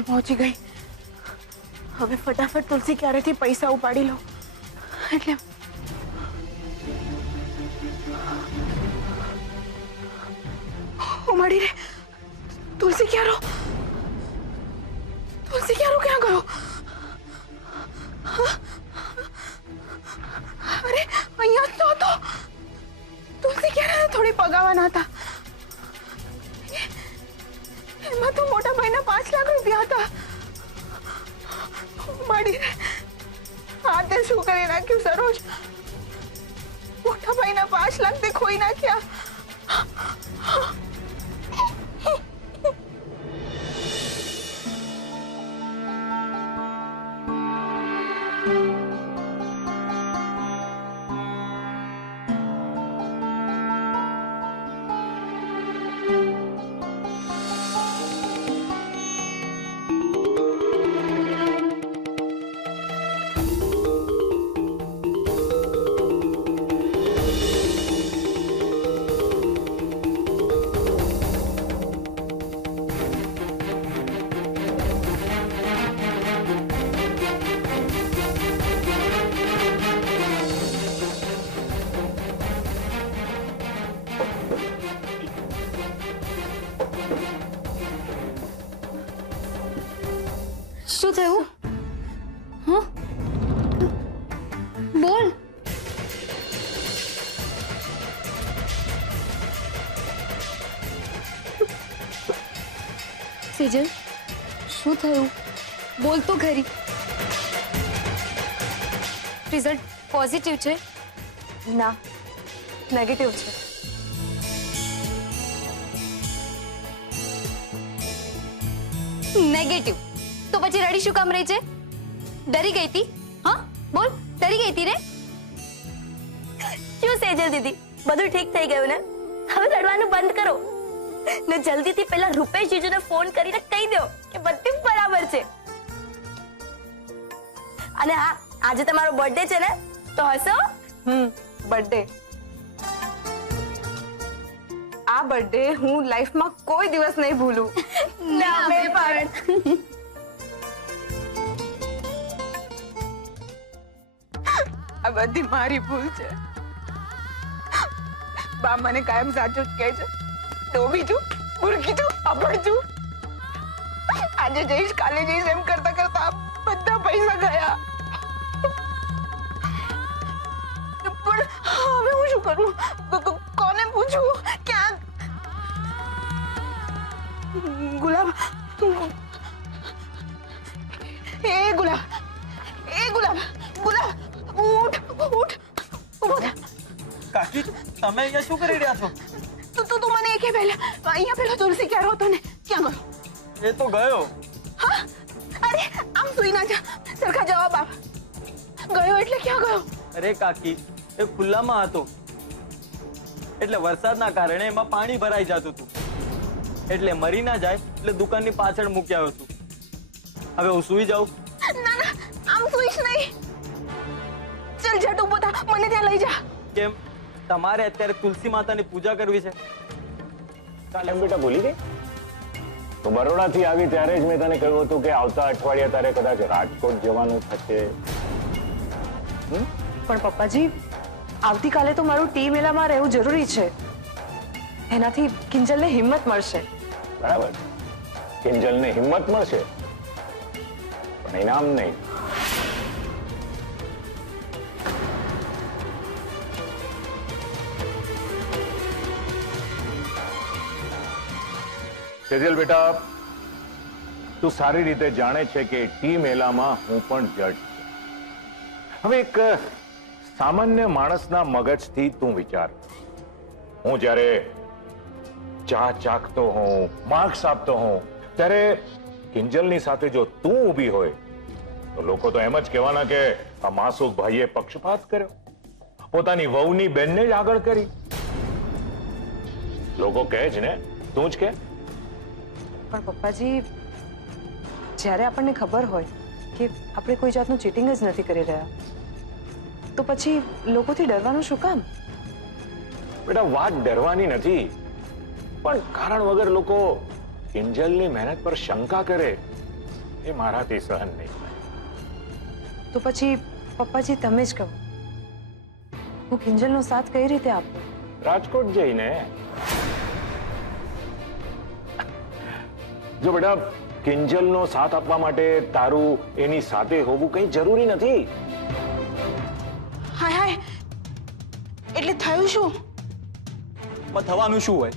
ઘરે પહોંચી ગઈ. હવે ફટાફટ તુલસી ક્યારેથી પૈસા ઉપાડી લો એટલે ઉમાડી રે. તુલસી ક્યારો ક્યાં ગયો? અરે અહીંયા જ તો હતો. તુલસી ક્યારે થોડી પગાવાના હતા. એમાં તો મોટા ભાઈના 5 લાખ રૂપિયા હતા. ઉમાડી રે. આ તે શું કરી નાખ્યું સરોજ? મોટા ભાઈના 5 લાખ તે ખોઈ નાખ્યા. શું થયું? હા બોલ. સેજલ શું થયું? બોલ તો ખરી. રિઝલ્ટ પોઝિટિવ છે? ના, નેગેટિવ છે. નેગેટિવ તો પછી રડી શું કામ રહી છે? ડરી ગઈ હતી? હા બોલ, ડરી ગઈ હતી ને? શું સેજલ દીદી, બધું ઠીક થઈ ગયું ને? હવે રડવાનું બંધ કરો ને જલ્દીથી પેલા રૂપેશ જીજુને ફોન કરીને કહી દો કે બધું બરાબર છે. અને હા, આજે તમારો બર્થડે છે ને, તો હસો. બર્થડે. આ બર્થડે હું લાઈફમાં કોઈ દિવસ નહીં ભૂલું. ના મેં પણ. આ બધી મારી ભૂલ છે. બા મને કાયમ સાચું જ કહે છે. તો બીજું ઉરકી તું અપડ છું. આજે જઈશ કાલે જઈશ એમ કરતા કરતા બધા પૈસા ગયા. પણ હવે હું શું કરું? કોને પૂછું? ક્યાં? ગુલાબ, એ ગુલાબ, ઉઠ ઉભો થા. કાકી તમે અહીંયા શું કરી રહ્યા છો? તું મને એ કે પહેલા અહીંયા પેલો તુલસી ક્યારે હતો ને ક્યાં ગયો? એ તો ગયો. હા? અરે આમ સુઈ ના જા. સરખા જવાબ આપ. ગયો એટલે ક્યાં ગયો? અરે કાકી એ ખુલ્લામાં હતો એટલે વરસાદના કારણે એમાં પાણી ભરાઈ જતું હતું એટલે મરી ના જાય એટલે દુકાનની પાછળ મૂકી આવ્યો છું. હવે હું સુઈ જાઉં? ના આમ સુઈશ નહીં. ચલ જટ ઉભો થા, મને ત્યાં લઈ જા. કેમ તમારે અત્યારે તુલસી માતાની પૂજા કરવી છે? કાલે બેટા ભૂલી ગઈ? તો બરોડાથી આવી ત્યારે જ મેં તને કહ્યું હતું કે આવતા અઠવાડિયા તારે કદાચ રાજકોટ જવાનું થશે. પણ પપ્પાજી, આવતીકાલે તો મારું ટી મેળામાં રહેવું જરૂરી છે. એનાથી કિંજલને હિંમત મળશે. બરાબર, કિંજલને હિંમત મળશે પણ ઇનામ નહીં. સેજલ બેટા, તું સારી રીતે જાણે છે કે ટી મેળામાં હું પણ જજ છું. હવે એક સામાન્ય માણસના મગજથી તું વિચાર. હું જ્યારે ચા ચાખતો હોઉં, માર્ક્સ આપતો હોઉં, ત્યારે કિંજલની સાથે જો તું ઊભી હોય તો લોકો તો એમ જ કહેવાના કે આ માસૂક ભાઈએ પક્ષપાત કર્યો, પોતાની વહુની બેનને જ આગળ કરી. લોકો કહે જ ને, તું જ કે. પણ પપ્પાજી, જ્યારે આપણને ખબર હોય કે આપણે કોઈ જાતનું ચીટિંગ જ નથી કરી રહ્યા, તો પછી લોકોથી ડરવાનું શું કામ? બેટા, વાત ડરવાની નથી, પણ કારણ વગર લોકો કિંજલની મહેનત પર શંકા કરે એ મારાથી સહન નહીં થાય. તો પછી પપ્પાજી તમે જ કહો, હું કિંજલનો સાથ કઈ રીતે આપું? રાજકોટ જઈને. જો બેટા, કિંજલનો સાથ આપવા માટે તારું એની સાથે હોવું કંઈ જરૂરી નથી. હાય હાય, એટલે થયું શું? પણ થવાનું શું હોય?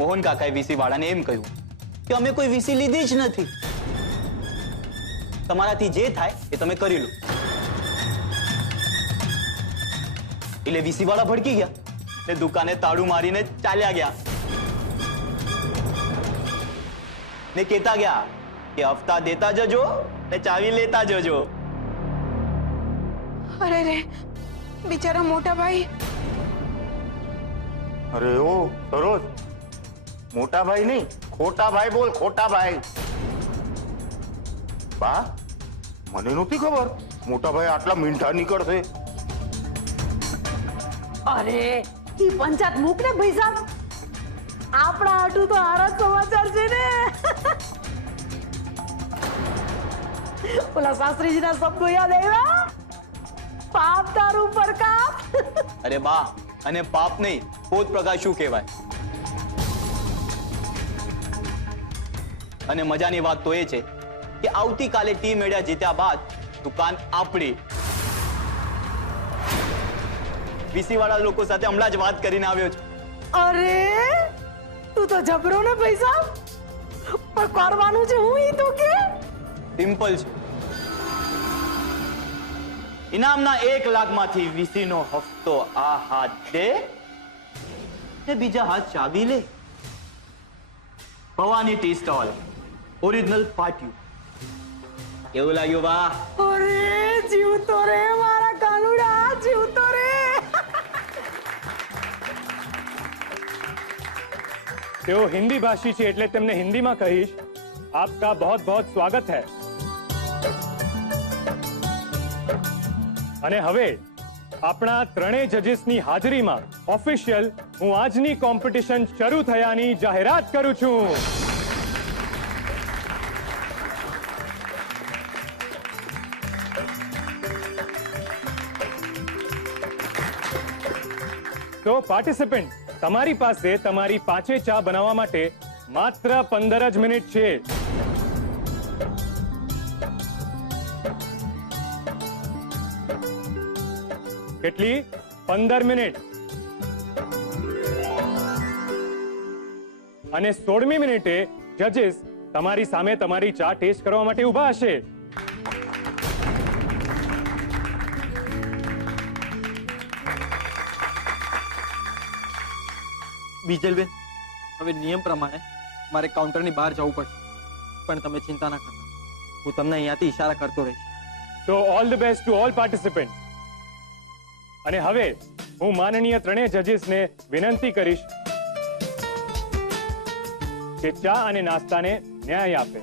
મોહન કાકાએ વીસી વાળાને એમ કહ્યું કે અમે કોઈ વીસી લીધી જ નથી, તમારાથી જે થાય એ તમે કરી લો. એટલે વીસી વાળા ભડકી ગયા ને દુકાને તાળું મારીને ચાલ્યા ગયા ને કહેતા ગયા કે હફતા દેતા જજો ને ચાવી લેતા જજો. અરે રે, બિચારા મોટા ભાઈ. અરે ઓ સરોજ, મોટા ભાઈ નહીં, ખોટા ભાઈ બોલ, ખોટા ભાઈ. બા, મને નહોતી ખબર મોટા ભાઈ આટલા મીંઠા નીકળશે. અરે ઈ પંચાયત મૂક ને ભાઈ સાહેબ, આપણા હાટું તો હારા સમાચાર છે ને. ઓલા શાસ્ત્રીજીના શબ્દો યાદ આવ્યા, પાપ તારું પર કાપ. અરે બા, અને પાપ નહીં, પોત પ્રકાશ શું કહેવાય. અને મજાની વાત તો એ છે કે આવતીકાલે ટીમ મેળ્યા જીત્યા બાદ દુકાન આપણી. વીસી વાળા લોકો સાથે હમણાં જ વાત કરીને આવ્યો છું. અરે તું તો જબરો ને ભાઈ સાહેબ, પણ કરવાનું છે હું ઈ તો કે. સિમ્પલ છે. ઇનામના 1 લાખમાંથી વીસીનો હફતો આ હાથ દે ને બીજા હાથ ચાવી લે. ભવાની ટી સ્ટોલ, ઓરિજિનલ પાટિયું. કેવું લાગ્યું બા? અરે જીવતો રે મારા કાનુડા, જીવતો રે. તેઓ હિન્દી ભાષી છે એટલે તેમને હિન્દીમાં કહીશ. આપકા बहुत बहुत સ્વાગત है. અને હવે આપણા ત્રણેય જજીસની હાજરીમાં ઓફિશિયલ હું આજની કોમ્પિટિશન શરૂ થયાની જાહેરાત કરું છું. તો પાર્ટિસિપન્ટ, તમારી પાસે તમારી પાંચે ચા બનાવવા માટે માત્ર 15 જ મિનિટ છે. કેટલી? 15 મિનિટ. અને 16મી મિનિટે જજીસ તમારી સામે તમારી ચા ટેસ્ટ કરવા માટે ઊભા હશે. બીજલબેન, હવે નિયમ પ્રમાણે મારે કાઉન્ટરની બહાર જવું પડશે, પણ તમે ચિંતા ના કરતા, હું તમને અહીંયાથી ઈશારા કરતો રહીશ. તો all the best to all participant. અને હવે હું માનનીય ત્રણેય જજીસને વિનંતી કરીશ કે ચા અને નાસ્તાને ન્યાય આપે.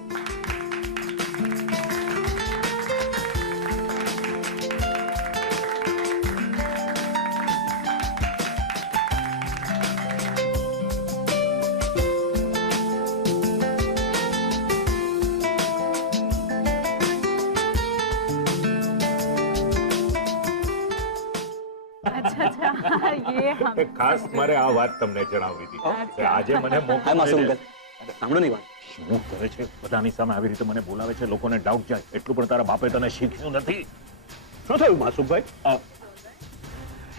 ખાસ મારે આ વાત તમને જણાવવી હતી કે આજે મને મોકો હાય માસુમ મળ્યો. અંકલ, સાંભળો ની વાત. શું કરે છે? બધાની સામે આવી રીતે મને બોલાવે છે, લોકોને ડાઉટ જાય. એટલું પણ તારા બાપે તને શીખ્યું નથી. શું થયું માસુમભાઈ?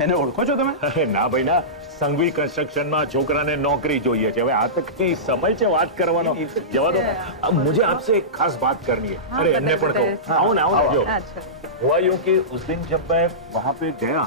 એને ઓળખો છો તમે? અરે ના ભાઈ ના, સંઘવી કન્સ્ટ્રક્શનમાં છોકરાને નોકરી જોઈએ છે. હવે આ તો કઈ સમય છે વાત કરવાનો? જવા દો. मुझे आपसे एक खास बात करनी है. अरे एमने पण કહો. आओ ना, आओ जो. हुआ यूं कि उस दिन जब मैं वहां पे गया,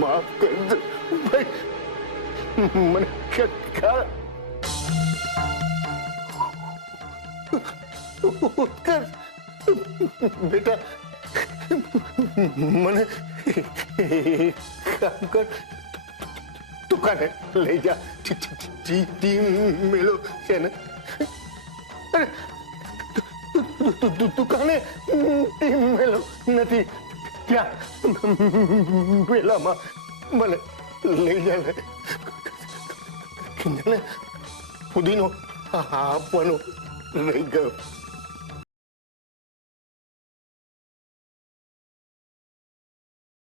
માફ કરજો ભાઈ, મને બેટા મને એક કામ કર, દુકાને લઈ જા. ટીમ મેળો છે ને? અરે, દુકાને ટીમ મેળો નથી, ત્યાં મેળામાં મને લઈ જા ને. કિંજલને પુદીનો આપવાનો રહી ગયો.